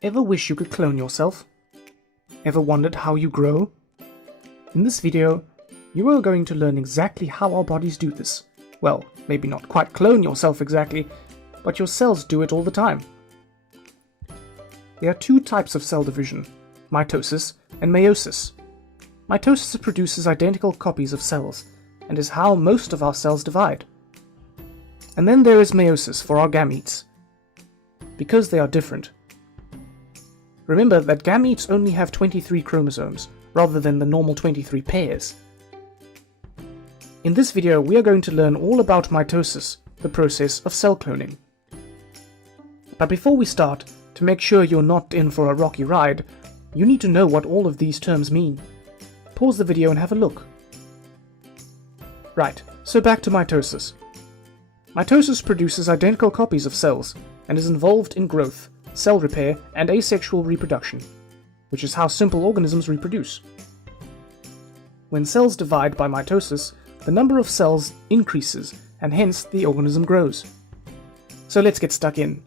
Ever wish you could clone yourself? Ever wondered how you grow? In this video, you are going to learn exactly how our bodies do this. Well, maybe not quite clone yourself exactly, but your cells do it all the time. There are two types of cell division, mitosis and meiosis. Mitosis produces identical copies of cells, and is how most of our cells divide. And then there is meiosis for our gametes. Because they are different. Remember that gametes only have 23 chromosomes, rather than the normal 23 pairs. In this video we are going to learn all about mitosis, the process of cell cloning. But before we start, to make sure you're not in for a rocky ride, you need to know what all of these terms mean. Pause the video and have a look. Right, so back to mitosis. Mitosis produces identical copies of cells, and is involved in growth, cell repair, and asexual reproduction, which is how simple organisms reproduce. When cells divide by mitosis, the number of cells increases, and hence the organism grows. So let's get stuck in.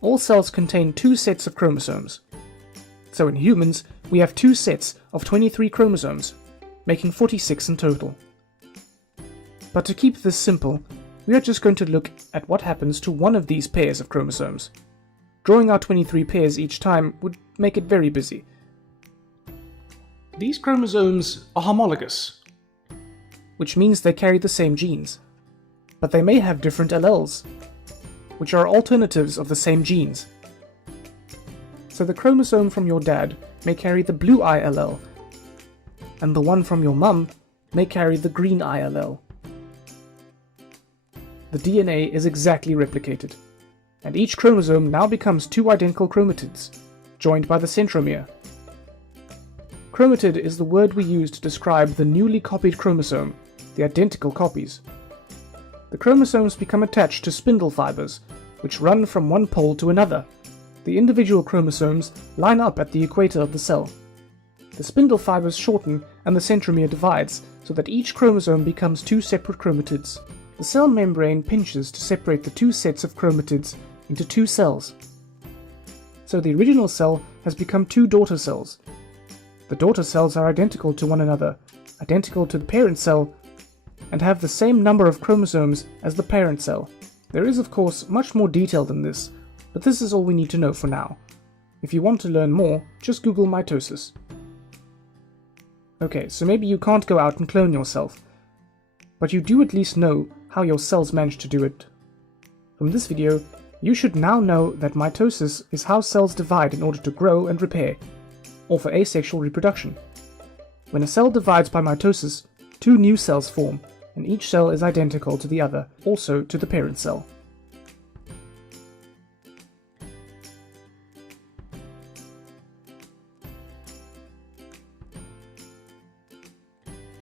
All cells contain two sets of chromosomes. So in humans, we have two sets of 23 chromosomes, making 46 in total. But to keep this simple, we are just going to look at what happens to one of these pairs of chromosomes. Drawing out 23 pairs each time would make it very busy. These chromosomes are homologous, which means they carry the same genes, but they may have different alleles, which are alternatives of the same genes. So the chromosome from your dad may carry the blue eye allele, and the one from your mum may carry the green eye allele. The DNA is exactly replicated, and each chromosome now becomes two identical chromatids, joined by the centromere. Chromatid is the word we use to describe the newly copied chromosome, the identical copies. The chromosomes become attached to spindle fibers, which run from one pole to another. The individual chromosomes line up at the equator of the cell. The spindle fibers shorten and the centromere divides, so that each chromosome becomes two separate chromatids. The cell membrane pinches to separate the two sets of chromatids into two cells. So the original cell has become two daughter cells. The daughter cells are identical to one another, identical to the parent cell, and have the same number of chromosomes as the parent cell. There is of course much more detail than this, but this is all we need to know for now. If you want to learn more, just Google mitosis. Okay, so maybe you can't go out and clone yourself, but you do at least know how your cells manage to do it. From this video, you should now know that mitosis is how cells divide in order to grow and repair, or for asexual reproduction. When a cell divides by mitosis, two new cells form, and each cell is identical to the other, also to the parent cell.